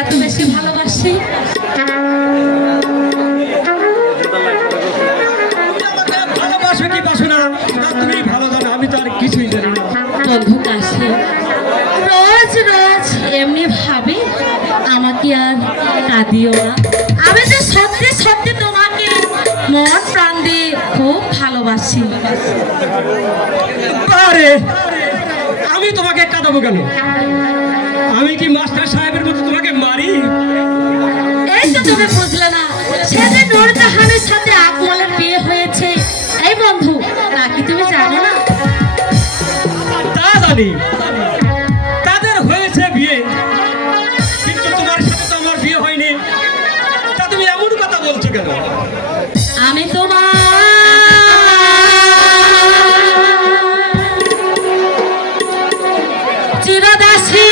এত বেশি ভালোবাসি। ভালোবাসো কি বাসো না তুমি ভালো জানো, আমি তো আর কিছুই জানি না। বন্ধু কাছে রোজ রোজ এমনি ভাবি আমাকে আর কাঁদিও না। আমি তো সত্যি সত্যি তোমাকে মন প্রাণ দিয়ে খুব ভালোবাসি। আরে আমি তোমাকে কাঁদাবো কেন? আমি কি মাস্টার সাহেবের মতো তোমাকে মারি? এই তো তুমি বুঝলে না, সেদিন নূরজাহানের সাথে আকমলের বিয়ে হয়েছে। এই বন্ধু তা কি তুমি জানো না? তা জানি, তাদের হয়েছে বিয়ে, কিন্তু তোমার সাথে তো আমার বিয়ে হয়নি। তা তুমি এমন কথা বলছো কেন? আমি তোমার চিরদাসী।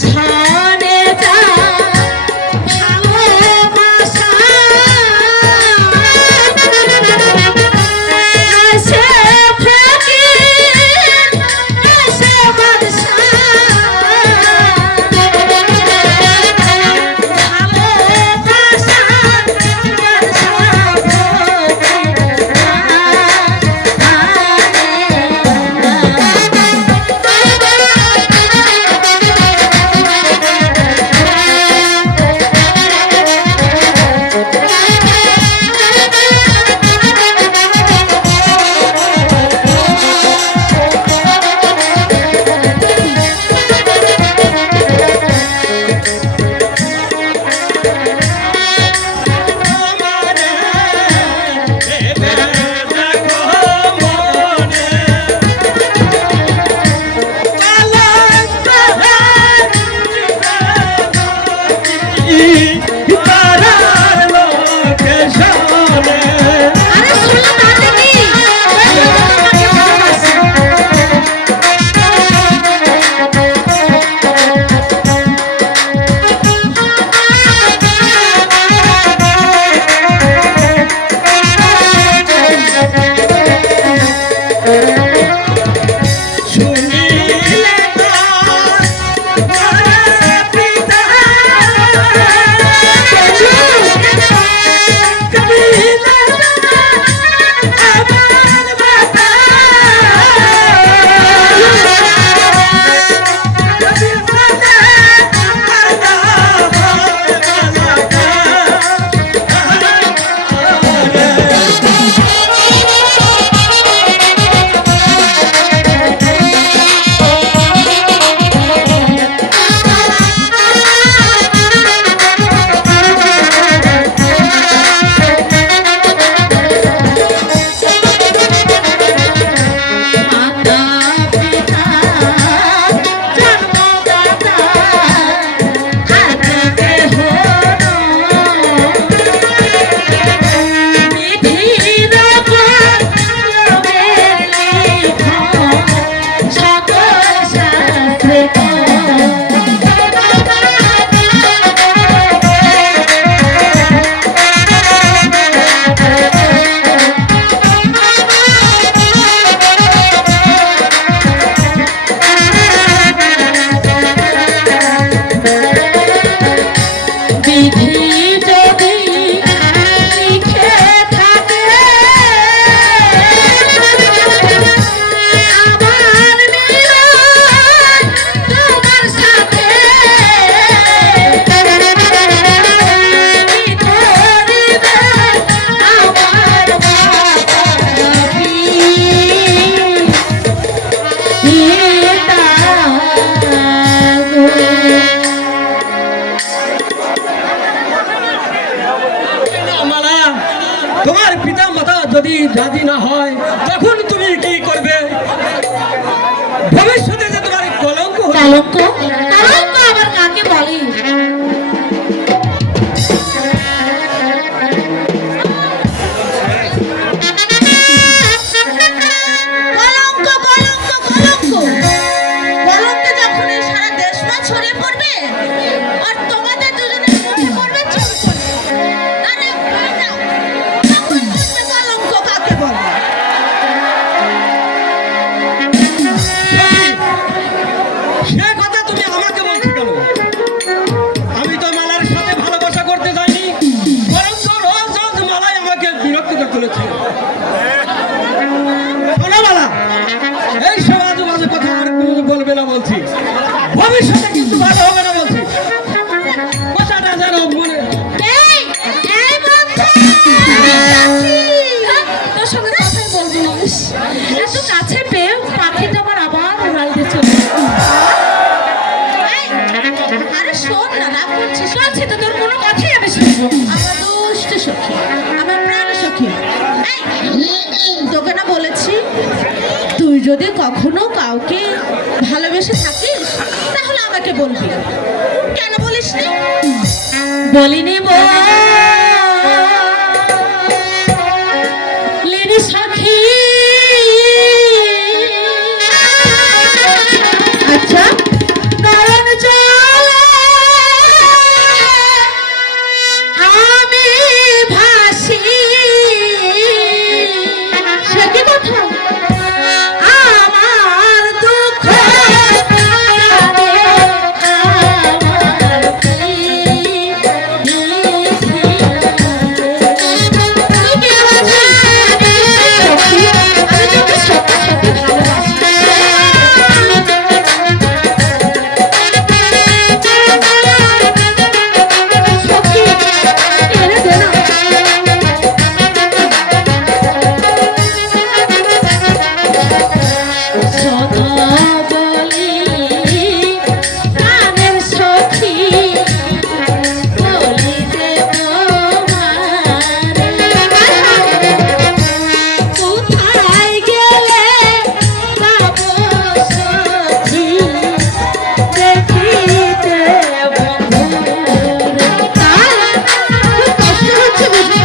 Yeah. তোমার পিতা মাতা যদি রাজি না হয় তখন তুমি কি করবে? ভবিষ্যতে যে তোমার কলঙ্ক হবে। কলঙ্ক? কলঙ্ক আবার কাকে বলে? কলঙ্ক কলঙ্ক কলঙ্ক কলঙ্ক যখন এই সারা দেশময় ছড়িয়ে পড়বে আর তোমাদের দুজনের মুখে পড়বে চুল চুল আরে ভুলে যাও তখন বুঝবে কলঙ্ক কাকে বলে। সে কথা তুমি আমাকে বলছো কেন? আমি তো মালার সাথে ভালোবাসা করতে যাইনি, বরং তো রোজ রোজ মালাই আমাকে বিরক্ত করে তুলেছে। শোনো মালা, এই সব আজে বাজে কথা আর কোনো বলবে না বলছি। ভবিষ্যতে কিন্তু ভালো হবে না বলছি। কথাটা যেন মনে এই, এই বন্ধু! তোর সঙ্গে কথাই বলবো না। ইস, এত কাছে পেয়ে পাখিটা আমার আবার উড়াইতে চলে গেল। এই, আরে শোন না রাগ করছিস শুনছি তো, তোর কোনো কথাই আমি শুনবো না। আমার দুষ্ট সখী আমার প্রাণ সখী এই তোকে না বলেছি তুই যদি কখনো কাউকে ভালোবেসে থাকিস তাহলে আমাকে বলবি কেন বলিসনি? বলিনি বলিনি সখী। আচ্ছা কারণ জলে আমি ভাসি। সে কি কথা? আমার দুঃখ জানে আমার তুই কি আমার জানিস? আমি তোকে সত্যি সত্যি ভালোবাসি। সত্যি, এনে দে না। কথা বলি প্রাণের সখী, বলিতে তোমারে কোথায় গেলে পাবো সখী, দেখিতে বন্ধুরে। খুব কষ্ট হচ্ছে বুঝি।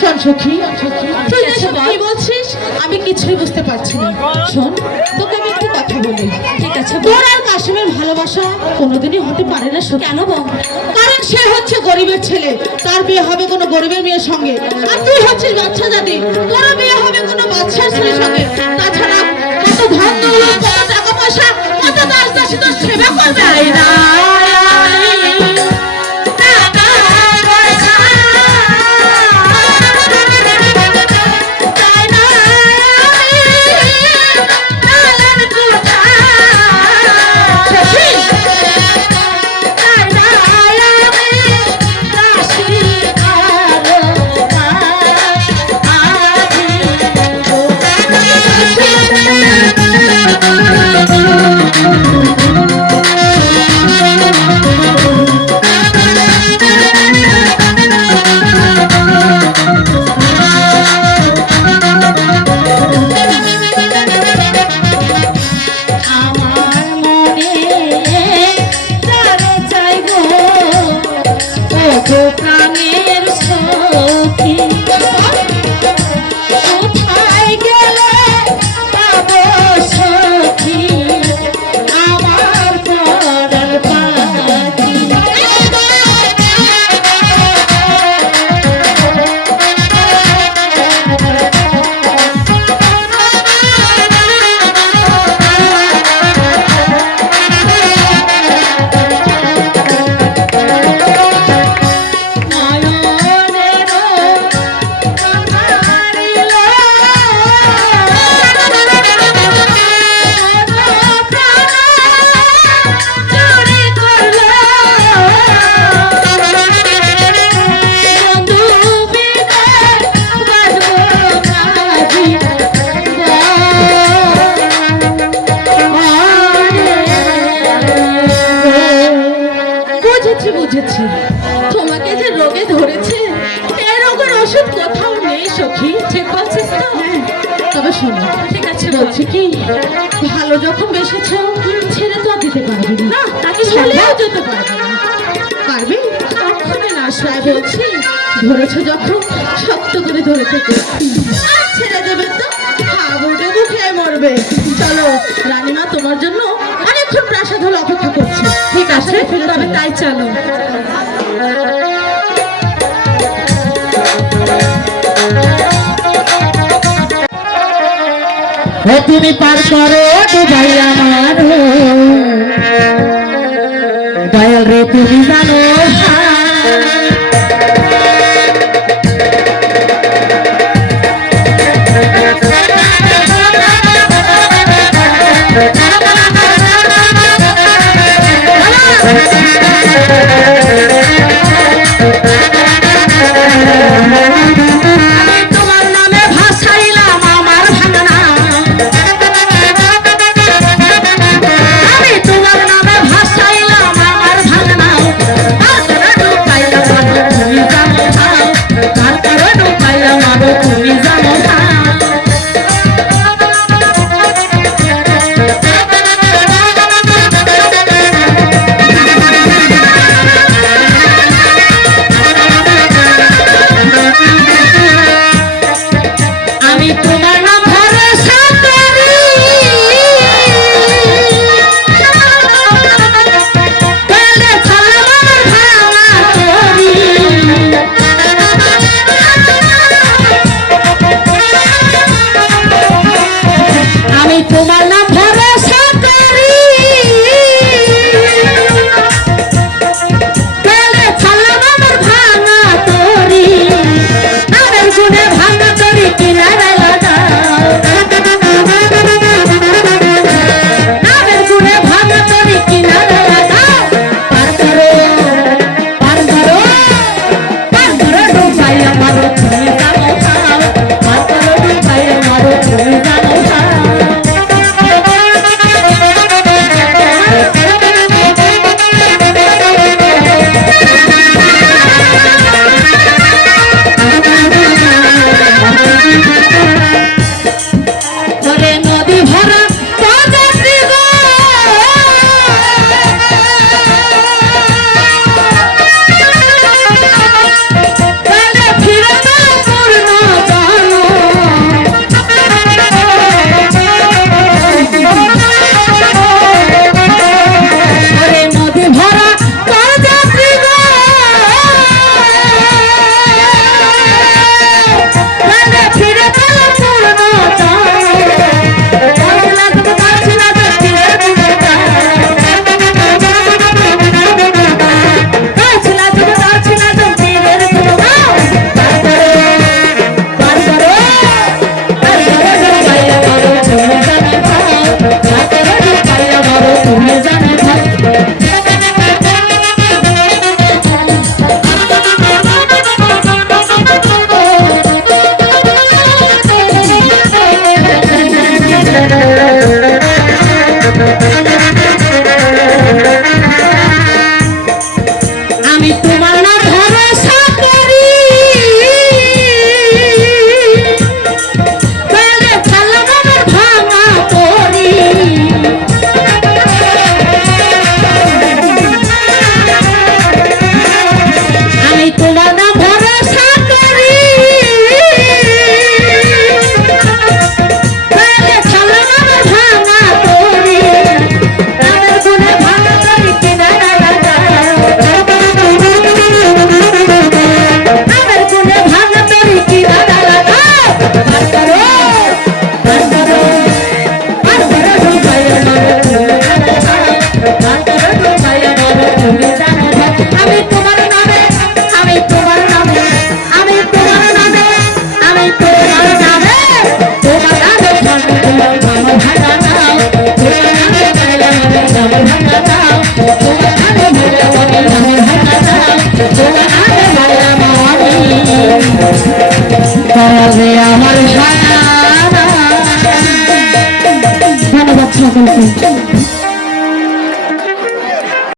শোন সখী তুই এসব কি বলছিস আমি কিছুই বুঝতে পারছি না। শোন তোকে আমি একটু কথা বলি। ঠিক আছে, তোর আর কাশিমের ভালোবাসা কোনোদিনই হতে পারে না সত্যি। কেন বল? কারণ সে হচ্ছে গরিবের ছেলে, তার বিয়ে হবে কোনো গরিবের মেয়ের সঙ্গে, আর তুই হচ্ছিস বাচ্চা জাতি, তোর বিয়ে হবে কোনো বাচ্চার ছেলের সঙ্গে। তাছাড়া কত ধন দৌলত, কত টাকা পয়সা, কত দাস দাসী তোর সেবা করবে। তাই না টাকা পয়সা, তাই না আমি লালন কোঠা, সখী, তাই না আমি দাসী আরো রোগে ধরেছে এই রোগের ওষুধ কোথাও নেই সখী। ঠিক বলছিস তো? হ্যাঁ, তবে শোনো, ঠিক আছে বলছি কি, ভালো যখন বেসেছ ছেড়ে তো আর দিতে পারবি না। না, তাকে চলেও যেতে পারবে না। পারবে? কখনোই না। প্রায় বলছি, ধরেছ যখন শক্ত করে ধরে থেকে। আর ছেড়ে দেবে তো হাবুডে খেয়ে মরবে। চলো, রানীমা তোমার জন্য অনেকক্ষণ প্রাসাদ হলে অপেক্ষা করছে। ঠিক আছে, ফিরে তবে চলো। তাই চলো। ও তুমি পার করো ডুবাই আমার দয়াল রে তুমি জানো